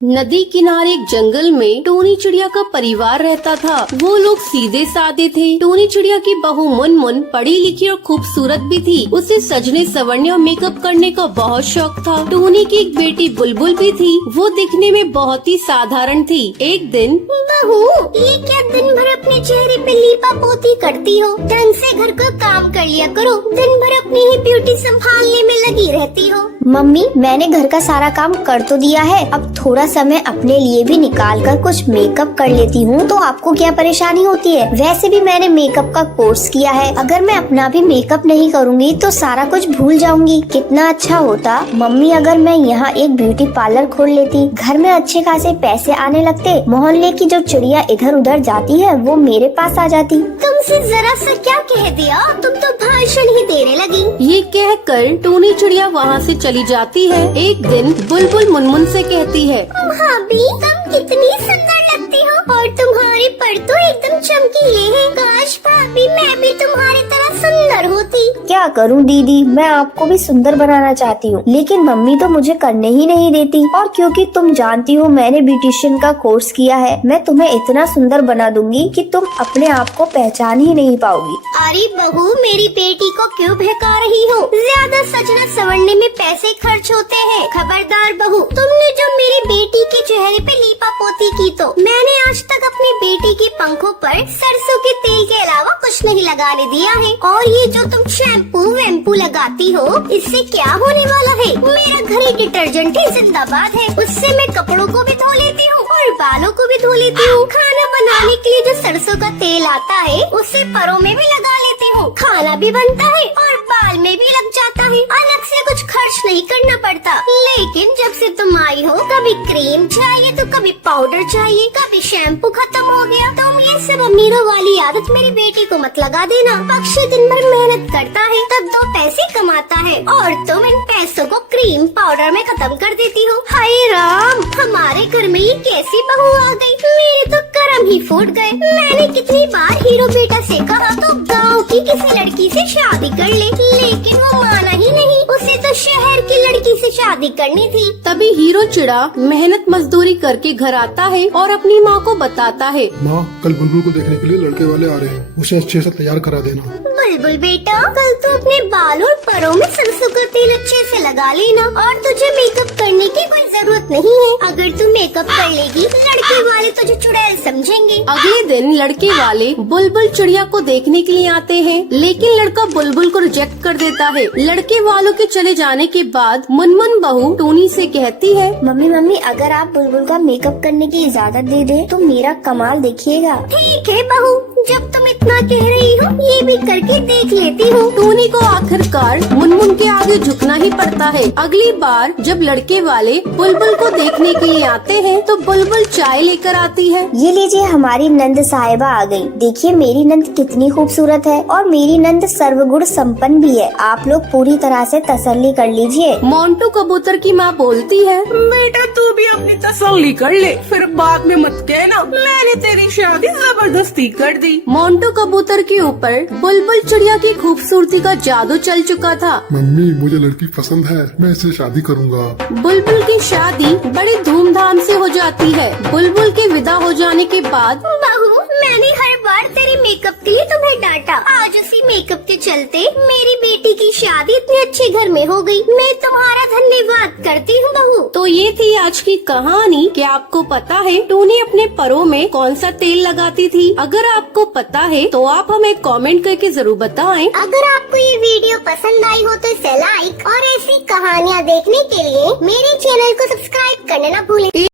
नदी किनारे एक जंगल में टोनी चिड़िया का परिवार रहता था। वो लोग सीधे साधे थे। टोनी चिड़िया की बहू मुनमुन पढ़ी लिखी और खूबसूरत भी थी। उसे सजने संवरने और मेकअप करने का बहुत शौक था। टोनी की एक बेटी बुलबुल भी थी। वो दिखने में बहुत ही साधारण थी। एक दिन, बहू, ये क्या दिन भर अपने चेहरे पे लीपा पोती करती हो? ढंग से घर का काम कर लिया करो। दिन भर अपनी ही ब्यूटी संभालने में लगी रहती हो। मम्मी, मैंने घर का सारा काम कर तो दिया है। अब थोड़ा समय अपने लिए भी निकाल कर कुछ मेकअप कर लेती हूँ तो आपको क्या परेशानी होती है? वैसे भी मैंने मेकअप का कोर्स किया है। अगर मैं अपना भी मेकअप नहीं करूँगी तो सारा कुछ भूल जाऊंगी। कितना अच्छा होता मम्मी अगर मैं यहाँ एक ब्यूटी पार्लर खोल लेती। घर में अच्छे खासे पैसे आने लगते। मोहल्ले की जो चिड़िया इधर उधर जाती है वो मेरे पास आ जाती। तुमसे जरा सा क्या कह दिया? तुम तो भाषण ही देने लगी। ये कहकर टोनी चिड़िया वहाँ से चली जाती है। एक दिन बुलबुल मुनमुन से कहती है, भाभी, तुम कितनी सुंदर लगती हो और तुम्हारे पर तो एकदम चमकीले हैं। काश भाभी मैं भी तुम्हारी तरह सुंदर होती। क्या करूं दीदी, मैं आपको भी सुंदर बनाना चाहती हूँ लेकिन मम्मी तो मुझे करने ही नहीं देती। और क्योंकि तुम जानती हो मैंने ब्यूटिशियन का कोर्स किया है, मैं तुम्हें इतना सुंदर बना दूंगी कि तुम अपने आप को पहचान ही नहीं पाओगी। अरे बहू, मेरी बेटी को क्यों बहका रही हो? ज्यादा सजना संवरने में पैसे खर्च होते हैं। खबरदार बहू, तुमने जो मेरी बेटी के चेहरे पे लीपा पोती की तो मैंने आज तक अपनी बेटी के पंखों पर सरसों के तेल के अलावा कुछ नहीं लगाने दिया है। और ये जो तुम शैम्पू वैम्पू लगाती हो, इससे क्या होने वाला है? मेरा घड़ी डिटर्जेंट ही जिंदाबाद है। उससे मैं कपड़ों को भी धो लेती हूँ और बालों को भी धो लेती हूँ। खाना बनाने के लिए जो सरसों का तेल आता है उससे परों में भी लगा लेती हूँ। खाना भी बनता है और बाल में भी लग जाता है। अलग से कुछ खर्च नहीं करना पड़ता। लेकिन जब से तुम आई हो, कभी क्रीम चाहिए तो कभी पाउडर चाहिए, कभी शैम्पू खत्म हो गया। तुम ये सब अमीरों वाली आदत मेरी बेटी को मत लगा देना। पक्षी दिन भर मेहनत करता है तब 2 पैसे कमाता है और तुम इन पैसों को क्रीम पाउडर में खत्म कर देती हो। हाय राम, हमारे घर में ये कैसी बहू आ गई? मेरे तो कर्म ही फूट गए। मैंने कितनी बार हीरो बेटा से कहा तो गाँव की किसी लड़की से शादी कर ले, लेकिन वो माना ही नहीं। उसे तो शहर की लड़की से शादी करनी थी। तभी हीरो चिड़ा मेहनत मजदूरी करके घर आता है और अपनी माँ को बताता है, माँ, कल बुलबुल को देखने के लिए लड़के वाले आ रहे हैं, उसे अच्छे से तैयार करा देना। बुलबुल बेटा, कल तो अपने बाल और परों में सरसों का तेल अच्छे से लगा लेना और तुझे मेकअप करने की कोई जरूरत नहीं है। अगर तू मेकअप कर लेगी लड़के वाले तुझे चुड़ैल समझेंगे। अगले दिन लड़के वाले बुलबुल चिड़िया को देखने के लिए आते हैं, लेकिन लड़का बुलबुल को रिजेक्ट कर देता है। लड़के वालों के चले जाने के बाद मुनमुन बहू टोनी से कहती है, मम्मी, अगर आप बुलबुल का मेकअप करने की इजाजत दे दे तो मेरा कमाल देखिएगा। ठीक है बहू, जब तुम इतना कह रही हो ये भी करके देख लेती हूँ। टोनी को आखिरकार मुनमुन के आगे झुकना ही पड़ता है। अगली बार जब लड़के वाले बुलबुल को देखने के लिए आते हैं तो बुलबुल चाय लेकर आती है। ये लीजिए, हमारी नंद साहिबा आ गई। देखिए मेरी नंद कितनी खूबसूरत है और मेरी नंद सर्वगुण संपन्न भी है। आप लोग पूरी तरह से तसल्ली कर लीजिए। मोंटू कबूतर की माँ बोलती है, बेटा तू भी अपनी तसल्ली कर ले, फिर बाद में मत कहना मैंने तेरी शादी जबरदस्ती कर दी। मोंटू कबूतर के ऊपर बुलबुल चिड़िया की खूबसूरती का जादू चल चुका था। मम्मी, मुझे लड़की पसंद है, मैं इससे शादी करूँगा। बुलबुल की शादी बड़ी धूमधाम से हो जाती है। बुलबुल के विदा हो जाने के बाद, बहू, मैंने हर बार तेरे मेकअप के लिए तुम्हें डांटा। आज उसी मेकअप के चलते मेरी बेटी की शादी इतने अच्छे घर में हो गई। मैं तुम्हारा धन्यवाद करती हूँ बहू। तो ये थी आज की कहानी। क्या आपको पता है टोनी अपने परों में कौन सा तेल लगाती थी? अगर आपको पता है तो आप हमें कमेंट करके जरूर बताएं। अगर आपको ये वीडियो पसंद आई हो तो इसे लाइक और ऐसी कहानियाँ देखने के लिए मेरे चैनल को सब्सक्राइब करना न भूलें।